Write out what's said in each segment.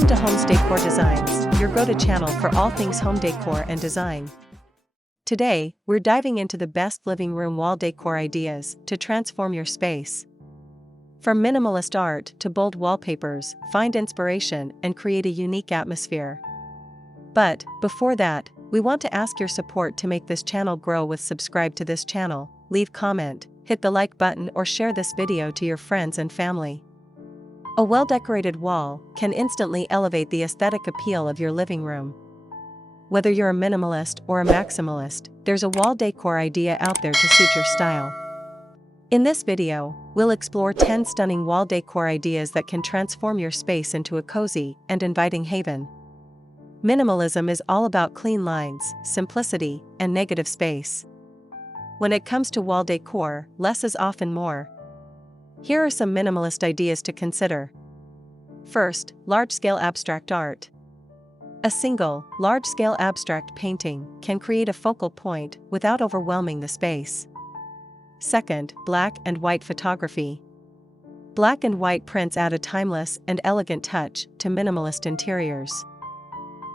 Welcome to Homes Decor Designs, your go-to channel for all things home decor and design. Today, we're diving into the best living room wall decor ideas to transform your space. From minimalist art to bold wallpapers, find inspiration and create a unique atmosphere. But, before that, we want to ask your support to make this channel grow with subscribe to this channel, leave comment, hit the like button or share this video to your friends and family. A well-decorated wall can instantly elevate the aesthetic appeal of your living room. Whether you're a minimalist or a maximalist, there's a wall decor idea out there to suit your style. In this video, we'll explore 10 stunning wall decor ideas that can transform your space into a cozy and inviting haven. Minimalism is all about clean lines, simplicity, and negative space. When it comes to wall decor, less is often more. Here are some minimalist ideas to consider. First, large-scale abstract art. A single, large-scale abstract painting can create a focal point without overwhelming the space. Second, black and white photography. Black and white prints add a timeless and elegant touch to minimalist interiors.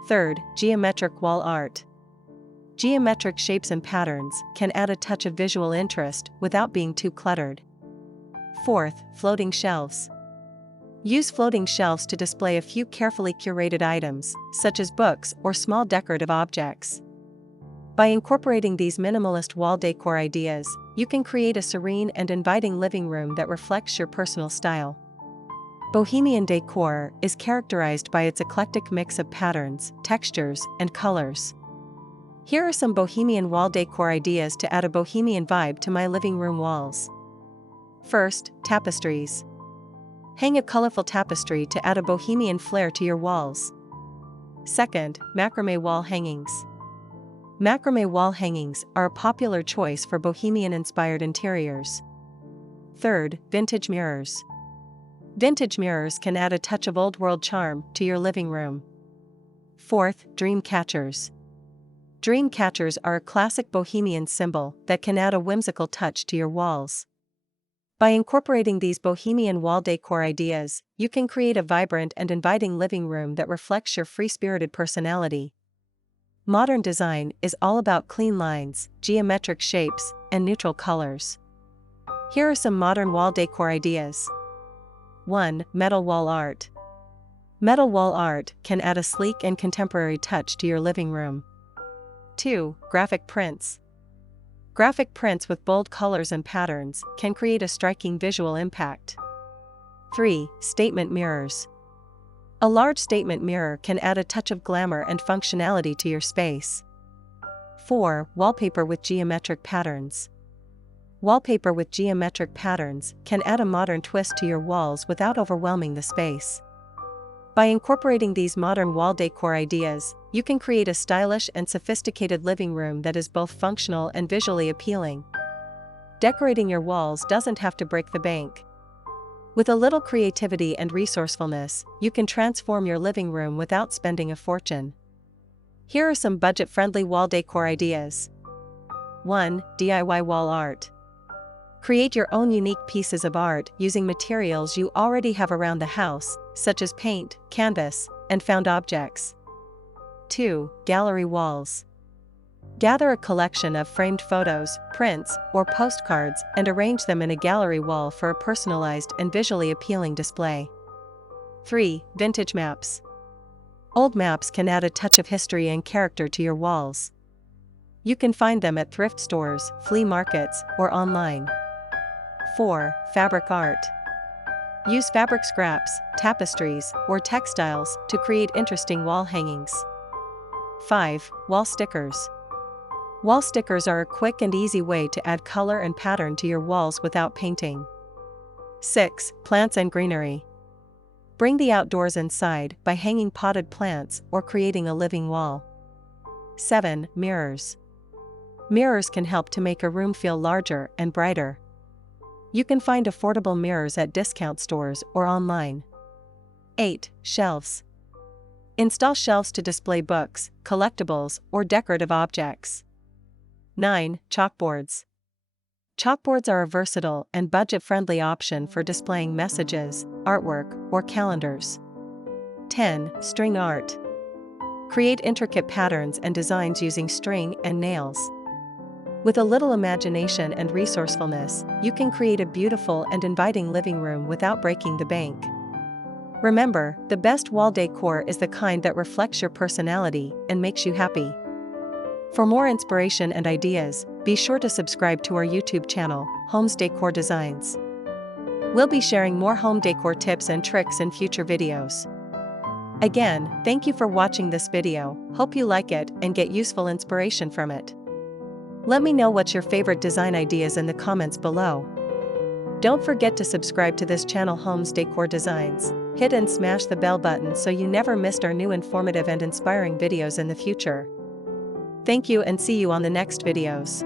Third, geometric wall art. Geometric shapes and patterns can add a touch of visual interest without being too cluttered. Fourth, floating shelves. Use floating shelves to display a few carefully curated items, such as books or small decorative objects. By incorporating these minimalist wall decor ideas, you can create a serene and inviting living room that reflects your personal style. Bohemian decor is characterized by its eclectic mix of patterns, textures, and colors. Here are some bohemian wall decor ideas to add a bohemian vibe to my living room walls. First, tapestries. Hang a colorful tapestry to add a bohemian flair to your walls. Second, macrame wall hangings. Macrame wall hangings are a popular choice for bohemian-inspired interiors. Third, vintage mirrors. Vintage mirrors can add a touch of old-world charm to your living room. Fourth, dream catchers. Dream catchers are a classic bohemian symbol that can add a whimsical touch to your walls. By incorporating these bohemian wall decor ideas, you can create a vibrant and inviting living room that reflects your free-spirited personality. Modern design is all about clean lines, geometric shapes, and neutral colors. Here are some modern wall decor ideas. 1. Metal wall art. Metal wall art can add a sleek and contemporary touch to your living room. 2. Graphic prints. Graphic prints with bold colors and patterns can create a striking visual impact. 3. Statement mirrors. A large statement mirror can add a touch of glamour and functionality to your space. 4. Wallpaper with geometric patterns. Wallpaper with geometric patterns can add a modern twist to your walls without overwhelming the space. By incorporating these modern wall decor ideas, you can create a stylish and sophisticated living room that is both functional and visually appealing. Decorating your walls doesn't have to break the bank. With a little creativity and resourcefulness, you can transform your living room without spending a fortune. Here are some budget-friendly wall decor ideas. 1. DIY wall art. Create your own unique pieces of art using materials you already have around the house, such as paint, canvas, and found objects. 2. Gallery walls. Gather a collection of framed photos, prints, or postcards and arrange them in a gallery wall for a personalized and visually appealing display. 3. Vintage maps. Old maps can add a touch of history and character to your walls. You can find them at thrift stores, flea markets, or online. 4. Fabric art. Use fabric scraps, tapestries, or textiles to create interesting wall hangings. 5. Wall stickers. Wall stickers are a quick and easy way to add color and pattern to your walls without painting. 6. Plants and greenery. Bring the outdoors inside by hanging potted plants or creating a living wall. 7. Mirrors. Mirrors can help to make a room feel larger and brighter. You can find affordable mirrors at discount stores or online. 8. Shelves. Install shelves to display books, collectibles, or decorative objects. 9. Chalkboards. Chalkboards are a versatile and budget-friendly option for displaying messages, artwork, or calendars. 10. String art. Create intricate patterns and designs using string and nails. With a little imagination and resourcefulness, you can create a beautiful and inviting living room without breaking the bank. Remember, the best wall decor is the kind that reflects your personality and makes you happy. For more inspiration and ideas, be sure to subscribe to our YouTube channel, Homes Decor Designs. We'll be sharing more home decor tips and tricks in future videos. Again, thank you for watching this video, hope you like it and get useful inspiration from it. Let me know what's your favorite design ideas in the comments below. Don't forget to subscribe to this channel, Homes Decor Designs. Hit and smash the bell button so you never missed our new informative and inspiring videos in the future. Thank you and see you on the next videos.